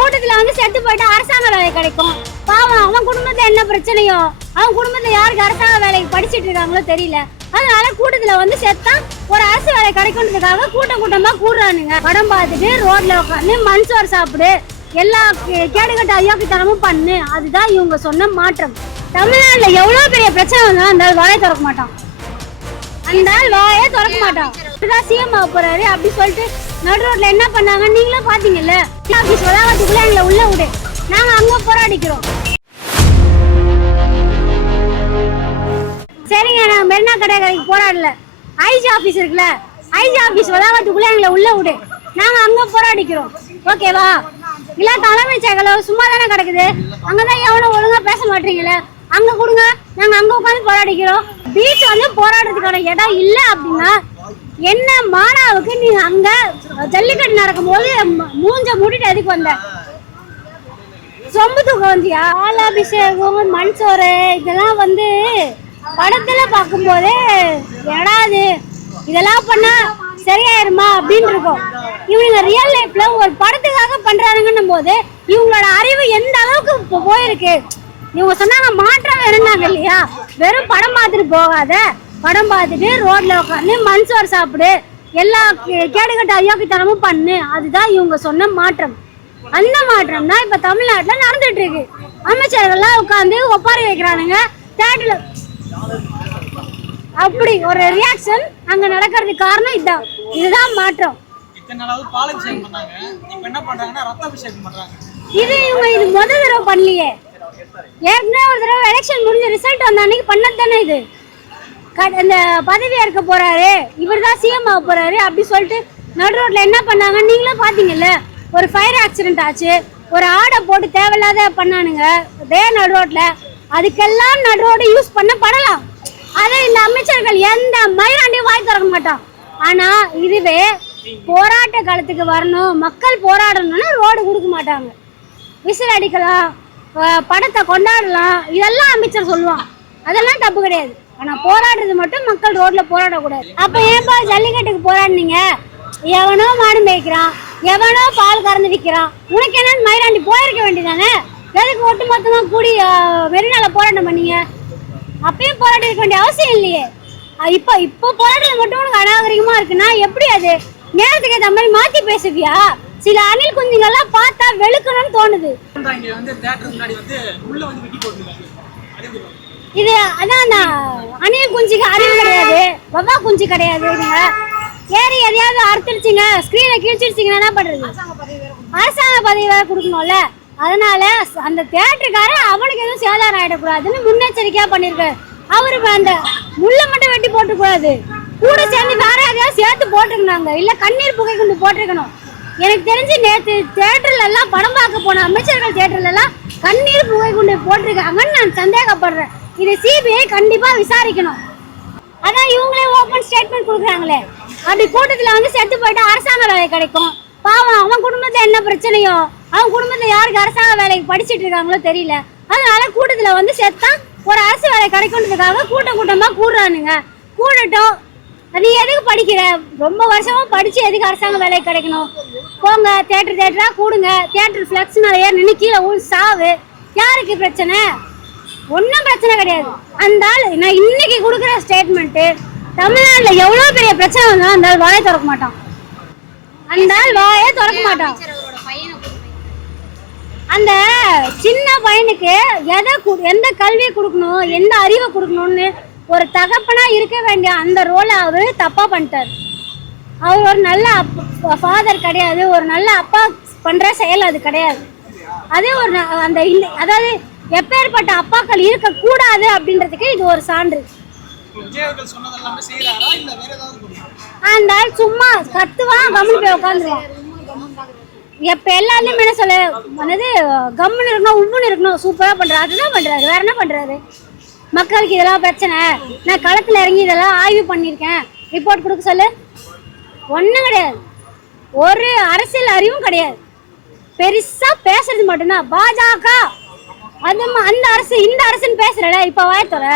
கூட்டத்துல வந்து செத்து போயிட்டு அரசாங்க வேலை கிடைக்கும். பாவம் அவன் குடும்பத்துல என்ன பிரச்சனையோ, அவன் குடும்பத்துல யாருக்கு அரசாங்க வேலைக்கு படிச்சிட்டு இருக்காங்களோ தெரியல. அதனால கூட்டத்துல வந்து செத்தா ஒரு அரசு வேலை கிடைக்கும்ன்றதுக்காக கூட்டமா கூடுறானுங்க. படம் பார்த்துட்டு ரோட்ல உட்காந்து மண்சோறு சாப்பிடு, எல்லா கேடுகட்ட அயோக்கியத்தனமும் பண்ணு. அதுதான் இவங்க சொன்ன மாற்றம். தமிழ்நாட்டுல எவ்வளவு பெரிய பிரச்சனை வந்தாலும் அந்த வாயை திறக்க மாட்டான். அந்த வாயை திறக்க மாட்டான். இப்படிதான் சிஎம் ஆக போறாரு அப்படி சொல்லிட்டு நடு ரோட்ல என்ன பண்ணாங்க நீங்களும் பாத்தீங்கல்ல. ஆபீஸ் வளாகத்துக்குள்ள எங்களை உள்ள விடு, நாங்க அங்க போராடிக்கிறோம். சரிங்க, நாங்க மெரினா கடற்கரைக்கு போராடல. ஐஜி ஆபீஸ் இருக்குல்ல, ஐஜி ஆபீஸ் வளாகத்துக்குள்ள எங்களை உள்ள விடு, நாங்க அங்க போராடிக்கிறோம். ஓகேவா? இல்ல தலைமைச் செயலகம் சும்மா தானே கிடக்குது, அங்கதான் எவனும் ஒழுங்கா பேச மாட்டீங்களே, அங்க கொடுங்க, நாங்க அங்க உட்காந்து போராடிக்கிறோம். பீச் வந்து போராடுறதுக்கான இடம் இல்ல அப்படின்னா என்ன மானாவுக்கு நீங்க அங்க ஜல்லிக்கட்டு நடக்கும் போது மூஞ்ச மூடிட்டு எதுக்கு வந்த? சொம்பு தூக்கம் வந்தியா? பாலாபிஷேகம், மண் சோறு இதெல்லாம் வந்து படத்துல பார்க்கும் போதே எடாது இதெல்லாம் பண்ணா சரியாயிருமா அப்படின்னு இருக்கும். இவங்க ரியல் லைஃப்ல ஒரு படத்துக்காக பண்றாருங்கன்னும் போது இவங்களோட அறிவு எந்த அளவுக்கு போயிருக்கு. இவங்க சொன்னாங்க மாற்றம் வேணும்னாங்க இல்லையா, வெறும் படம் பார்த்துட்டு போகாத, படம் பார்த்துட்டு ரோட்ல உட்காந்து மண்சோறு சாப்பிடு, எல்லா கேடுகட்ட அயோக்கியத்தனமும் பண்ணு. அதுதான் இவங்க சொன்ன மாற்றம். அந்த மாற்றம் தான் இப்ப தமிழ்நாட்டுல நடந்துட்டு இருக்கு. அமைச்சர்கள்லாம் உட்காந்து ஒப்பாரி வைக்கிறானுங்க தேட்டர்ல. அப்படி ஒரு ரியாக்ஷன் அங்க நடக்கிறதுக்கு காரணம் இதுதான். இதுதான் மாற்றம். இது இவங்க இது முதல் தடவை பண்ணலையே, ஏற்கனவே ஒரு தடவை எலெக்ஷன் முடிஞ்ச ரிசல்ட் வந்த அன்னைக்கு பண்ணது தானே. இது இந்த பதவி ஏற்க போறாரு, இவர் தான் சிஎம் ஆக போறாரு அப்படி சொல்லிட்டு நடு ரோட்ல என்ன பண்ணாங்க நீங்களும் பாத்தீங்கல்ல. ஒரு ஃபயர் ஆக்சிடென்ட் ஆச்சு, ஒரு ஆடை போட்டு தேவையில்லாத பண்ணானுங்க அதே நடு ரோட்ல. அதுக்கெல்லாம் நடு ரோடு யூஸ் பண்ண படலாம். அதை இந்த அமைச்சர்கள் எந்த மயிராண்டியும் வாய் திறக்க மாட்டான். ஆனா இதுவே போராட்ட காலத்துக்கு வரணும், மக்கள் போராடணும்னா ரோடு கொடுக்க மாட்டாங்க. விசில் அடிக்கலாம், படத்தை கொண்டாடலாம், இதெல்லாம் அமைச்சர் சொல்லுவான். அதெல்லாம் தப்பு கிடையாது. ஆனா போராடுறது மட்டும் மக்கள் ரோட்ல போராடக்கூடாது. அப்ப ஏன்பா ஜல்லிக்கட்டுக்கு போராடினீங்க? எவனோ மாடு மேய்க்கிறான், எவனோ பால் கறந்து விற்கிறான், உனக்கு என்னன்னு மயிலாண்டி போயிருக்க வேண்டியதானே? எதுக்கு ஒட்டு மொத்தமா கூடி மெரினால போராட்டம் பண்ணீங்க? அப்பயும் போராட்டம் இருக்க வேண்டிய அவசியம் இல்லையே. இப்போ போராட்டம் மட்டும் உனக்கு அநாகரிகமா இருக்குன்னா எப்படி? அது நேரத்துக்கு ஏற்ற மாதிரி மாத்தி பேசுவியா? சில அணில் குஞ்சுங்கெல்லாம் பார்த்தா வெளுக்கணும்னு தோணுது. இது அதான் அணில் குஞ்சுக்கு அறிவு கிடையாது, வவ்வா குஞ்சு கிடையாது. ஏறி எதையாவது அறுத்துடுச்சிங்க, ஸ்கிரீனை கிழிச்சிடுச்சிங்கன்னா என்ன பண்றது? அரசாங்க பதவி வேற கொடுக்கணும்ல. அதனால அந்த தியேட்டருக்காரன் அவனுக்கு எதுவும் சேதாரம் ஆயிடக்கூடாதுன்னு முன்னெச்சரிக்கையா பண்ணிருக்காரு. அவரு அந்த முள்ள மட்டும் வெட்டி போட்டுக்கூடாது, கூட சேர்ந்து வேற எதையாவது சேர்த்து போட்டுருந்தாங்க, இல்ல கண்ணீர் புகை கொண்டு போட்டிருக்கணும். எனக்கு தெரிஞ்சு நேற்று தியேட்டர்ல எல்லாம் படம் பார்க்க போன அமைச்சர்கள் தியேட்டர்ல எல்லாம் கண்ணீர் புகை கொண்டு போட்டிருக்காங்கன்னு நான் சந்தேகப்படுறேன். இதை சிபிஐ கண்டிப்பா விசாரிக்கணும். அதான் இவங்களே ஓபன் ஸ்டேட்மெண்ட் கொடுக்குறாங்களே, அப்படி கூட்டத்துல வந்து செத்து போயிட்டு அரசாங்க வேலை கிடைக்கும். பாவம் அவன் குடும்பத்துல என்ன பிரச்சனையோ, அவன் குடும்பத்துல யாருக்கு அரசாங்க வேலைக்கு படிச்சிட்டு இருக்காங்களோ தெரியல. அதனால கூட்டத்துல வந்து செத்தா ஒரு அரசு வேலை கிடைக்கும்ன்றதுக்காக கூட்டமா கூடுறானுங்க. கூடட்டும், நீ எதுக்கு படிக்கிற? ரொம்ப வருஷமா படிச்சு எதுக்கு அரசாங்க வேலை கிடைக்கணும்? போங்க தேட்டரா கூடுங்க, தியேட்டர் ஃபிளக்ஸ் மேலே நின்று கீழே ஊழ் சாவு. யாருக்கு பிரச்சனை? ஒன்றும் பிரச்சனை கிடையாது. அந்த ஆள் நான் இன்னைக்கு கொடுக்குற ஸ்டேட்மெண்ட்டு, தமிழ்நாட்டுல எவ்வளவு பெரிய பிரச்சனை வந்தாலும் அந்த ஆள் வாயை திறக்க மாட்டான். அந்த ஆள் வாயை திறக்க மாட்டான். அந்த சின்ன பையனுக்கு எந்த கல்வியை கொடுக்கணும், எந்த அறிவை கொடுக்கணும்னு ஒரு தகப்பனா இருக்க வேண்டிய அந்த ரோலை அவரு தப்பா பண்ணிட்டார். அவர் ஒரு நல்ல ஃபாதர் கிடையாது, ஒரு நல்ல அப்பா பண்ற செயல் அது கிடையாது. அதே ஒரு அந்த அதாவது எப்பேற்பட்ட அப்பாக்கள் இருக்க கூடாது அப்படின்றதுக்கு இது ஒரு சான்று. அந்த ஆள் சும்மா கத்துவான், கம்முன்னு போய் உட்காந்துருவான். எப்ப எல்லாருமே என்ன சொல்ல வந்தது, கம்முன்னு இருக்கணும், உம்முன்னு இருக்கணும், சூப்பரா பண்றாரு. அதுதான் பண்றாரு, வேற என்ன பண்றாரு? மக்களுக்கு இதெல்லாம் பிரச்சனை, நான் களத்துல இறங்கி இதெல்லாம் ஆய்வு பண்ணிருக்கேன், ரிப்போர்ட் கொடுக்க சொல்லு. ஒண்ணும் கிடையாது. ஒரு அரசியல் அறிவும் கிடையாது. பெருசா பேசுறது மட்டும்தான். பாஜக அது அந்த அரசு இந்த அரசுன்னு பேசுறல, இப்ப வாயத்தோட